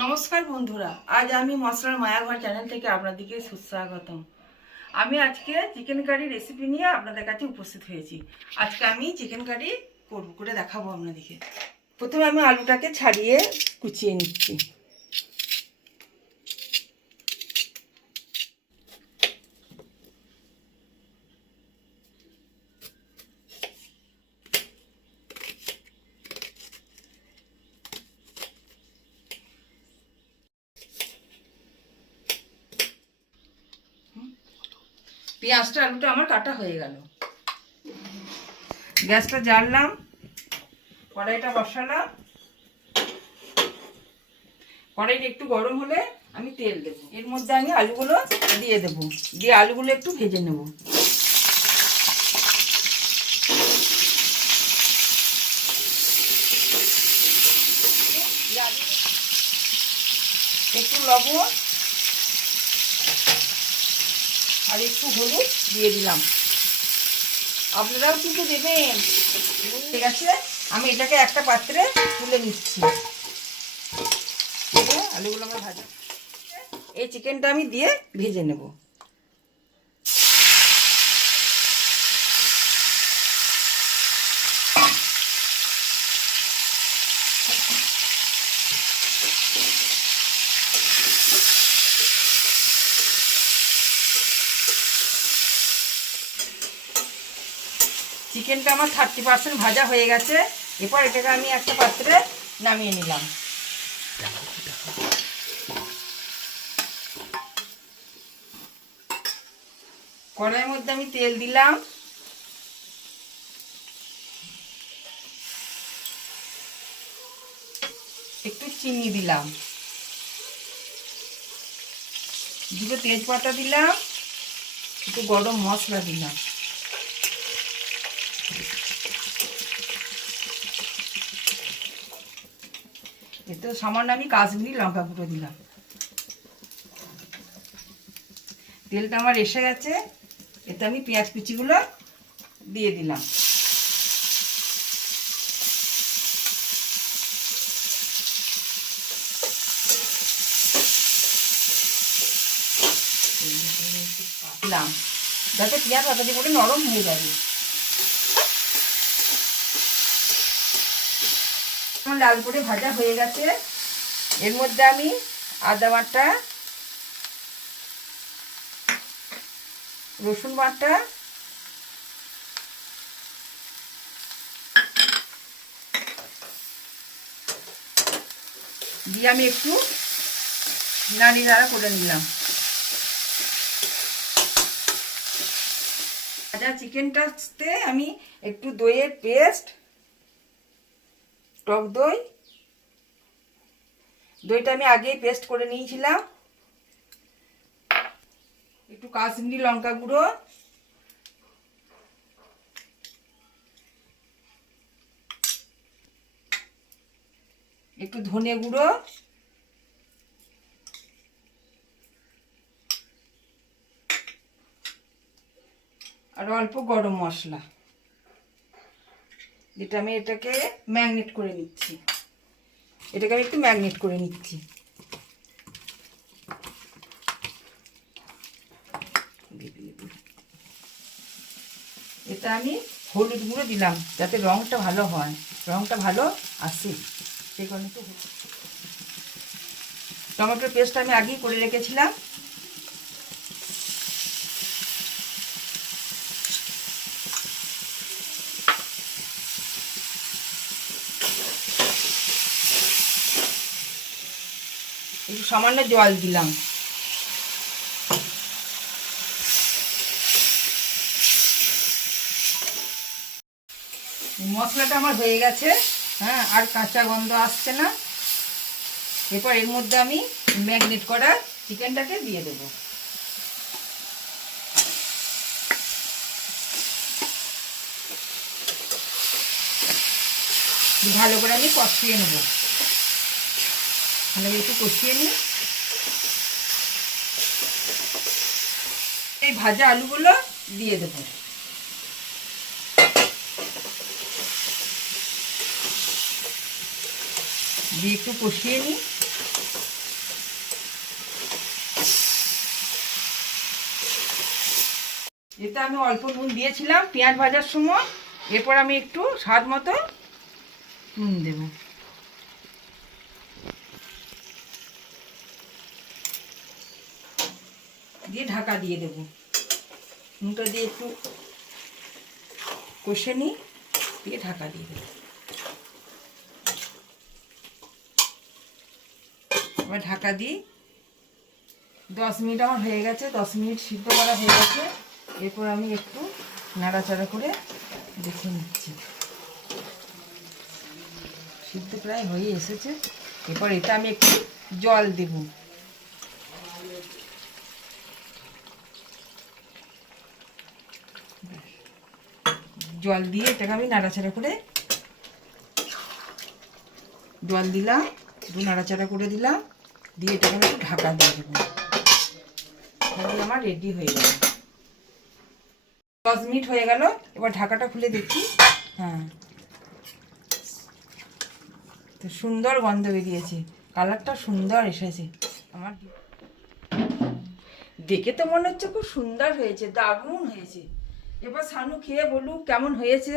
নমস্কার বন্ধুরা, আজ আমি মশলার মায়াঘর চ্যানেল থেকে আপনাদেরকে সুস্বাগতম। আমি আজকে চিকেন কারি রেসিপি নিয়ে আপনাদের কাছে উপস্থিত হয়েছি। আজকে আমি চিকেন কারি করে দেখাবো আপনাদেরকে। প্রথমে আমি আলুটাকে ছাড়িয়ে কুচিয়ে নিচ্ছি। পেঁয়াজটা আলুটা আমার কাটা হয়ে গেল। গ্যাসটা জ্বাললাম, কড়াইটা বসালাম। কড়াইটা একটু গরম হলে আমি তেল দেব। এর মধ্যে আমি আলুগুলো দিয়ে দেব, দিয়ে আলুগুলো একটু ভেজে নেব। একটু লবণ আর একটু হলুদ দিয়ে দিলাম। আপনারাও কিন্তু দেবেন। ঠিক আছে, আমি এটাকে একটা পাত্রে তুলে নিচ্ছি। আলুগুলো আমার ভাজা, এই চিকেনটা আমি দিয়ে ভেজে নেব। চিকেনটা আমার 30% ভাজা হয়ে গেছে। এরপর এটাকে আমি একটা পাত্রে নামিয়ে নিলাম। কড়াইয়ের মধ্যে আমি তেল দিলাম, একটু চিনি দিলাম, দুটো তেজপাতা দিলাম, একটু গরম মশলা দিলাম। এতে সামান্য আমি কাশ্মীরি লঙ্কা গুঁড়ো দিলাম। তেলটা আমার এসে গেছে, এতে আমি পেঁয়াজ কুচিগুলো দিয়ে দিলাম। দিলাম যাতে পেঁয়াজ তাড়াতাড়ি করে নরম হয়ে যাবে। লাল করে ভাজা হয়ে গেছে। এর মধ্যে আমি আদা বাটা, রসুন বাটা, দিয়ে আমি একটু নাড়াচাড়া করে নিলাম। ভাজা চিকেনটাতে আমি একটু দইয়ের পেস্ট, টক দইটা আমি আগেই পেস্ট করে নিয়েছিলাম, একটু কাশ্মীরি লঙ্কা গুঁড়ো, একটু ধনে গুঁড়ো, আর অল্প গরম মশলা, যেটা আমি এটাকে ম্যাগনেট করে নিচ্ছি। এটাকে আমি একটু ম্যাগনেট করে নিচ্ছি। এটা আমি হলুদ গুঁড়ো দিলাম যাতে রঙটা ভালো হয়, রঙটা ভালো আসে সেই কারণে একটু। টমেটোর পেস্ট আমি আগেই করে রেখেছিলাম। একটু সামান্য জল দিলাম। মশলাটা আমার হয়ে গেছে, হ্যাঁ, আর কাঁচা গন্ধ আসছে না। এরপর এর মধ্যে আমি ম্যাগনেট করা চিকেনটাকে দিয়ে দেব। ভালো করে আমি কষিয়ে নেব। ভালো একটু কষিয়ে নিই। এই ভাজা আলুগুলো দিয়ে দেবো। দিয়ে একটু কষিয়ে নিই। এতে আমি অল্প নুন দিয়েছিলাম পেঁয়াজ ভাজার সময়। এরপর আমি একটু স্বাদ মতো নুন দেব। দিয়ে ঢাকা দিয়ে দেব। নুনটা দিয়ে একটু কষে নিই, দিয়ে ঢাকা দিয়ে দেব। এবার ঢাকা দিই। 10 মিনিট আমার হয়ে গেছে, 10 মিনিট সিদ্ধ করা হয়ে গেছে। এরপর আমি একটু নাড়াচাড়া করে দেখে নিচ্ছি। সিদ্ধ প্রায় হয়ে এসেছে। এরপর এটা আমি একটু জল দেব। জল দিয়ে এটাকে আমি নাড়াচাড়া করে জল দিলাম, একটু নাড়াচাড়া করে দিলাম, দিয়ে এটাকে আমি একটু ঢাকা দিয়ে দেবো। তাহলে আমার রেডি হয়ে গেল। 10 মিনিট হয়ে গেল। এবার ঢাকাটা খুলে দেখি। হ্যাঁ, তো সুন্দর গন্ধ বেরিয়েছে, কালারটা সুন্দর এসেছে। আমার দেখে তো মনে হচ্ছে খুব সুন্দর হয়েছে, দারুণ হয়েছে। এবার শানু খেয়ে বলুক কেমন হয়েছে।